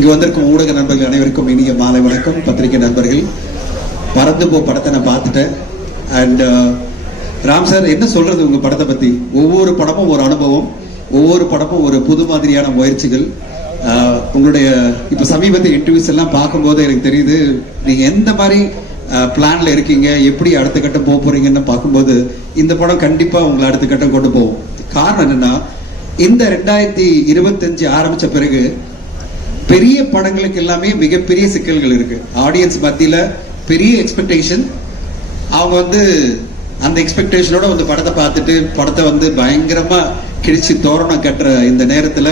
இங்கு வந்திருக்கும் ஊடக நண்பர்கள் அனைவருக்கும் இனிய மாலை வணக்கம். பத்திரிகை நண்பர்கள், பறந்து போ படத்தை நான் பார்த்துட்டேன். அண்ட் ராம் சார், என்ன சொல்றது உங்க படத்தை பத்தி? ஒவ்வொரு படமும் ஒரு அனுபவம், ஒவ்வொரு படமும் ஒரு புது மாதிரியான முயற்சிகள். உங்களுடைய இப்ப சமீபத்திய இன்டர்வியூஸ் எல்லாம் பார்க்கும்போது எனக்கு தெரியுது நீங்க எந்த மாதிரி பிளான்ல இருக்கீங்க, எப்படி அடுத்த கட்டம் போக போறீங்கன்னு பார்க்கும்போது இந்த படம் கண்டிப்பா உங்களை அடுத்த கட்டம் கொண்டு போகும். காரணம் என்னன்னா, இந்த 2025 ஆரம்பிச்ச பிறகு பெரிய படங்களுக்கு எல்லாமே மிகப்பெரிய சிக்கல்கள் இருக்கு. ஆடியன்ஸ் மத்தியில பெரிய எக்ஸ்பெக்டேஷன். அவங்க அந்த எக்ஸ்பெக்டேஷனோட படத்தை பார்த்துட்டு படத்தை பயங்கரமா கிழிச்சு தோரணம் கட்டுற இந்த நேரத்துல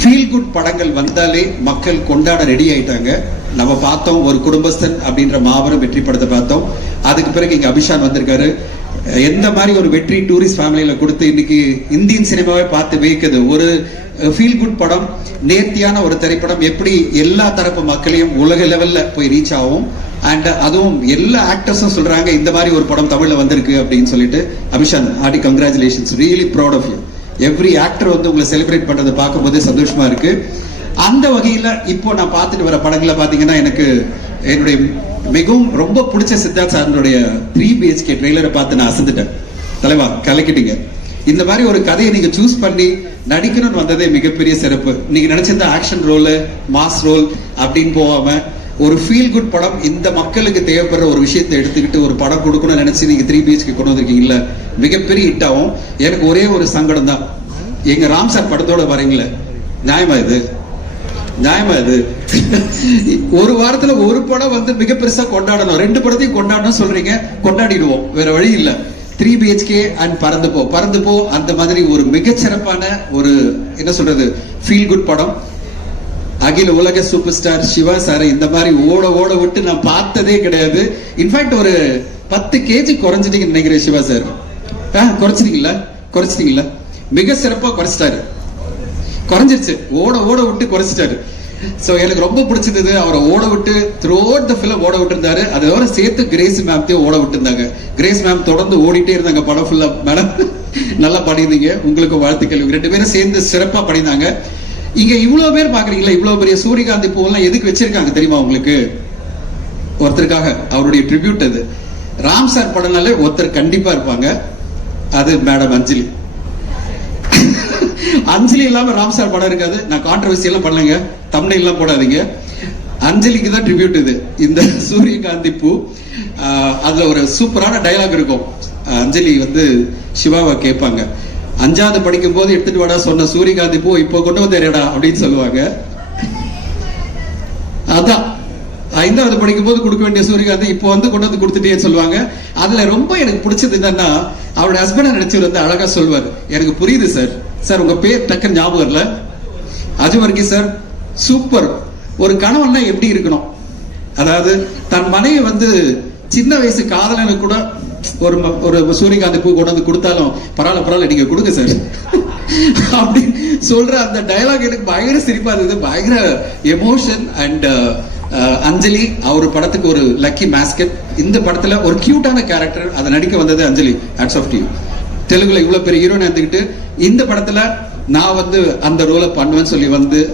ஃபீல் குட் படங்கள் வந்தாலே மக்கள் கொண்டாட ரெடி ஆயிட்டாங்க. நம்ம பார்த்தோம் ஒரு குடும்பஸ்தன் அப்படின்ற மாபெரும் வெற்றி படத்தை பார்த்தோம். அதுக்கு பிறகு இங்க அபிஷான் வந்திருக்காரு. எந்த மாதிரி ஒரு வெற்றி டூரிஸ்ட் ஃபேமிலியில கொடுத்து இன்னைக்கு இந்தியன் சினிமாவை பார்த்து வைக்குது. ஒரு ஃபீல் குட் படம், நேர்த்தியான ஒரு திரைப்படம் எப்படி எல்லா தரப்பு மக்களையும் உலக லெவல்ல போய் ரீச் ஆகும். அண்ட் அதுவும் எல்லா ஆக்டர்ஸும் சொல்றாங்க இந்த மாதிரி ஒரு படம் தமிழ்ல வந்திருக்கு அப்படின்னு சொல்லிட்டு. Abishan, hearty congratulations, really proud of you. Every actor உங்களை செலிப்ரேட் பண்றதை பார்க்கும்போது சந்தோஷமா இருக்கு. அந்த வகையில இப்போ நான் பார்த்துட்டு வர படங்களை பாத்தீங்கன்னா, எனக்கு என்னுடைய மிகவும் ரொம்ப பிடிச்ச சித்தார்த் சாரனுடைய 3 BHK ட்ரெய்லரை பார்த்து நான் அசந்துட்டேன். தலைவா, கலக்கிட்டீங்க. இந்த மாதிரி ஒரு கதையை நீங்க சூஸ் பண்ணி நடிக்கணும்னு வந்ததே மிகப்பெரிய சிறப்பு. நீங்க நினைச்சிருந்த ஆக்ஷன் ரோல், மாஸ் ரோல் அப்படின்னு போகாம ஒரு ஃபீல் குட் படம், இந்த மக்களுக்கு தேவைப்படுற ஒரு விஷயத்தை எடுத்துக்கிட்டு ஒரு படம் கொடுக்கணும்னு நினைச்சு நீங்க 3 BHK கொண்டு வந்திருக்கீங்கல்ல, மிகப்பெரிய ஹிட் ஆகும். எனக்கு ஒரே ஒரு சங்கடம் தான், எங்க ராம் சார் படத்தோட வரீங்களே, நியாயமா இது? நியாயமா இது? ஒரு வாரத்துல ஒரு படம் மிக பெருசா கொண்டாடணும், 2 படத்தையும் கொண்டாடணும் சொல்றீங்க. கொண்டாடிடுவோம், வேற வழி இல்ல. 3 BHK அண்ட் பறந்து போ. பறந்து போ அந்த மாதிரி ஒரு மிகச்சிறப்பான ஒரு என்ன சொல்றது ஃபீல் குட் படம். அகில உலக சூப்பர் ஸ்டார் சிவா சார் இந்த மாதிரி ஓட ஓட விட்டு நான் பார்த்ததே கிடையாது. இன்ஃபேக்ட் ஒரு 10 kg குறைஞ்சிட்டீங்கன்னு நினைக்கிறேன் சிவா சார். குறைச்சிட்டீங்களா? மிக சிறப்பா குறைச்சிட்டாரு. குறைஞ்சிருச்சு, ஓட ஓட விட்டு குறைச்சிட்டாரு. சோ எனக்கு ரொம்ப பிடிச்சிருந்தது, அவரை ஓட விட்டு த்ரூ அவுட் தி ஃபிலிம் ஓட விட்டு இருந்தாரு. அதோட சேர்த்து கிரேஸ் மேம்த்தையும் ஓட விட்டு இருந்தாங்க. கிரேஸ் மேம் தொடர்ந்து ஓடிட்டே இருந்தாங்க படம் ஃபுல்லா. மேடம் நல்லா பண்ணியிருந்தீங்க, உங்களுக்கு வாழ்த்துக்கள். 2 பேரும் சேர்ந்து சிறப்பா பண்ணியிருந்தாங்க. இங்க இவ்வளவு பேர் பாக்குறீங்களா, இவ்வளவு பெரிய சூரியகாந்தி பூவெல்லாம் எதுக்கு வச்சிருக்காங்க தெரியுமா உங்களுக்கு? ஒருத்தருக்காக, அவருடைய ட்ரிபியூட் அது. ராம் சார் படம்னாலே ஒருத்தர் கண்டிப்பா இருப்பாங்க, அது மேடம் அஞ்சலி. அஞ்சலி இல்லாம ராம் சார் படம் இருக்காது. நான் கான்ட்ரவர்சி எல்லாம் பண்ணலங்க, தம்ப்நெயில் எல்லாம் போடாதீங்க. அஞ்சலிக்கு தான் ட்ரிபியூட் இது, இந்த சூரியகாந்தி பூ. அதுல ஒரு சூப்பரான டயலாக் இருக்கும். அஞ்சலி சிவாவை கேட்பாங்க, 5வது படிக்கும் போது எடுத்துட்டு வாடா சொன்ன சூரியகாந்தி பூ இப்போ கொண்டு வந்தேடா அப்படின்னு சொல்லுவாங்க. அதான் 5வது படிக்கும் போது கொடுக்க வேண்டிய சூரியகாந்தி இப்போ கொண்டு வந்து கொடுத்துட்டே சொல்லுவாங்க. அதுல ரொம்ப எனக்கு பிடிச்சது என்னன்னா, அவருடைய ஹஸ்பண்ட் நினைச்சவர் அழகா சொல்வார், எனக்கு புரியுது சார். சார் உங்க பேர் டக்குன்னு ஞாபகம் இல்ல, அஜுவர்கி சார். சூப்பர். ஒரு கணவன்னா எப்படி இருக்கணும், அதாவது தன் மனைவி சின்ன வயசு காதலனுக்கு கூட ஒரு சூரியகாந்தி பூ கொண்டு வந்து கொடுத்தாலும் பரவாயில்ல நீங்க கொடுங்க சார் அப்படி சொல்ற அந்த டயலாக் எனக்கு பயங்கர சிரிப்பா இருந்தது, பயங்கர எமோஷன். அண்ட் அஞ்சலி அவர் படத்துக்கு ஒரு லக்கி மாஸ்கட். இந்த படத்துல ஒரு கியூட்டான கேரக்டர், அதை நடிக்க வந்தது Anjali. Hats off to you. தெலுங்குல இவ்வளவு பெரிய ஹீரோயின் எடுத்துக்கிட்டு இந்த படத்துல நான் அந்த ரோலை பண்ணுவேன்னு சொல்லி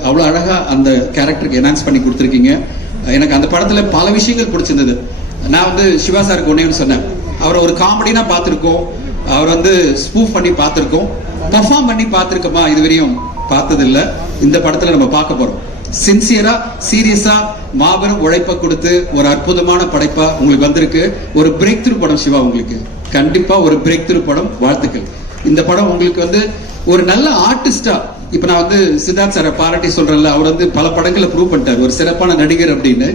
அவ்வளவு அழகா அந்த கேரக்டருக்கு என்ஹான்ஸ் பண்ணி கொடுத்துருக்கீங்க. எனக்கு அந்த படத்துல பல விஷயங்கள் பிடிச்சிருந்தது. நான் சிவா சாருக்கு ஒன்னே சொன்னேன், அவரை ஒரு காமெடினா பார்த்திருக்கோம், அவர் ஸ்பூஃப் பண்ணி பார்த்திருக்கோம், பெர்ஃபார்ம் பண்ணி பார்த்திருக்கோமா இதுவரையும் பார்த்தது இல்ல. இந்த படத்துல நம்ம பார்க்க போறோம். சின்சியரா, சீரியஸா, மாபெரும் உழைப்பை கொடுத்து ஒரு அற்புதமான படைப்பா உங்களுக்கு வந்திருக்கு. ஒரு பிரேக் த்ரூ படம் சிவா, உங்களுக்கு கண்டிப்பா ஒரு பிரேக் த்ரூ படம். வாழ்த்துக்கள். இந்த படம் உங்களுக்கு ஒரு நல்ல ஆர்டிஸ்டா, இப்ப நான் சித்தார்த் சாரை பாராட்டி சொல்றேன்ல, அவர் பல படங்களை ப்ரூவ் பண்ணிட்டார், ஒரு சிறப்பான நடிகர் அப்படின்னு.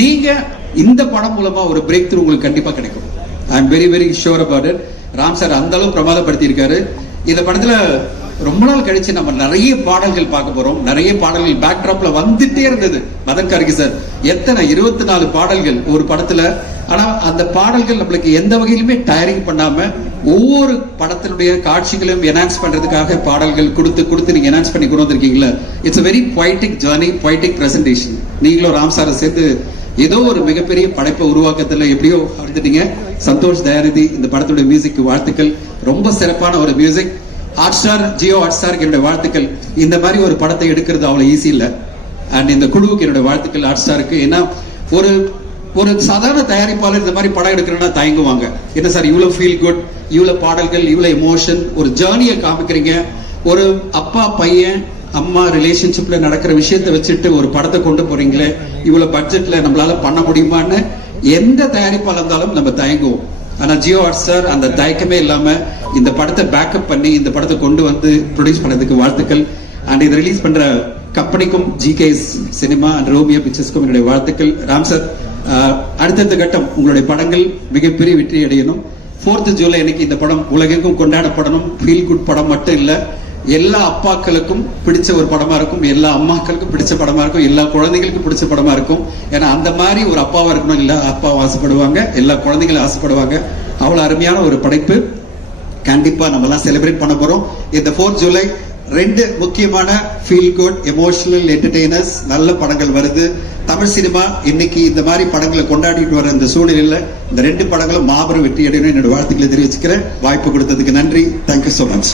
நீங்க இந்த படம் மூலமா ஒரு பிரேக் த்ரூ உங்களுக்கு கண்டிப்பா கிடைக்கும். I am very very sure about it. Ram sir அந்த அளவு பிரமாதப்படுத்தி இருக்காரு. இந்த படத்துல ரொம்ப நாள் கழிச்சு நம்ம நிறைய பாடல்கள் பார்க்க போறோம். நிறைய பாடல்கள் பேக் டிராப்ல வந்துட்டே இருந்தது. மதன் கார்கி சார் எத்தனை 24 பாடல்கள் ஒரு படத்துல. ஆனா அந்த பாடல்கள் நம்மளுக்கு எந்த வகையிலுமே டயரிங் பண்ணாம ஒவ்வொரு படத்தினுடைய காட்சிகளையும் என்ஹான்ஸ் பண்றதுக்காக பாடல்கள் கொடுத்து நீங்க என்ஹான்ஸ் பண்ணி கொண்டு வந்திருக்கீங்களா. It's a very poetic journey, poetic presentation. நீங்களும் ராம் சாரை சேர்ந்து ஏதோ ஒரு மிகப்பெரிய படைப்பை உருவாக்கத்துல எப்படியோ வந்துட்டீங்க. சந்தோஷ் தயாநிதி இந்த படத்துடைய மியூசிக் வாழ்த்துக்கள். ரொம்ப சிறப்பான ஒரு மியூசிக். ஹாட் ஸ்டார், ஜியோ ஹாட் ஸ்டாருக்கு என்னுடைய வாழ்த்துக்கள். இந்த மாதிரி ஒரு படத்தை எடுக்கிறது அவ்வளவு ஈஸி இல்ல. அண்ட் இந்த குழுவுக்கு என்னோட வாழ்த்துக்கள் ஹாட் ஸ்டாருக்கு. ஏன்னா ஒரு ஒரு சாதாரண தயாரிப்பாளர் இந்த மாதிரி படம் எடுக்கிறேன்னா தயங்குவாங்க. என்ன சார் இவ்வளவு ஃபீல் குட், இவ்வளவு பாடல்கள், இவ்வளவு எமோஷன், ஒரு ஜேர்னியை காமிக்கிறீங்க, ஒரு அப்பா பையன் அம்மா ரிலேஷன்ஷிப்ல நடக்கிற விஷயத்தை வச்சுட்டு ஒரு படத்தை கொண்டு போறீங்களே, இவ்வளவு பட்ஜெட்ல நம்மளால பண்ண முடியுமான்னு எந்த தயாரிப்பாளர் இருந்தாலும் நம்ம தயங்குவோம். ஆனா ஜியோ ஹாட் ஸ்டார் அந்த தயக்கமே இல்லாம இந்த படத்தை பேக்கப் பண்ணி இந்த படத்தை கொண்டு வந்து ப்ரொடியூஸ் பண்ணதுக்கு வாழ்த்துக்கள். அண்ட் இதை ரிலீஸ் பண்ற கம்பெனிக்கும் ஜிகேஎஸ் சினிமா அண்ட் ரோமியோ பிக்சர்ஸ்க்கும் என்னுடைய வாழ்த்துக்கள். ராம் சார், அடுத்தடுத்த கட்டம் உங்களுடைய படங்கள் மிகப்பெரிய வெற்றி அடையணும். 4th ஜூலை அன்னைக்கு இந்த படம் உலகெங்கும் கொண்டாடப்படணும். ஃபீல் குட் படம் மட்டும் இல்ல, எல்லா அப்பாக்களுக்கும் பிடிச்ச ஒரு படமா இருக்கும், எல்லா அம்மாக்களுக்கும் பிடிச்ச படமா இருக்கும், எல்லா குழந்தைகளுக்கும் பிடிச்ச படமா இருக்கும். ஏன்னா அந்த மாதிரி ஒரு அப்பாவா இருக்கணும், எல்லா அப்பாவும் ஆசைப்படுவாங்க, எல்லா குழந்தைகளும் ஆசைப்படுவாங்க. அவ்வளவு அருமையான ஒரு படைப்பு கண்டிப்பா நம்ம எல்லாம் செலிப்ரேட் பண்ண போறோம். இந்த 4th ஜூலை 2 முக்கியமான ஃபீல் குட் எமோஷனல் என்டர்டெய்னர்ஸ் நல்ல படங்கள் வருது. தமிழ் சினிமா இன்னைக்கு இந்த மாதிரி படங்களை கொண்டாடிட்டு வர இந்த சூழ்நிலையில இந்த 2 படங்களும் மாபெரும் வெற்றி அடையணும் என்னோட வாழ்த்துக்களை தெரிவிச்சுக்கிறேன். வாய்ப்பு கொடுத்ததுக்கு நன்றி. Thank you so much.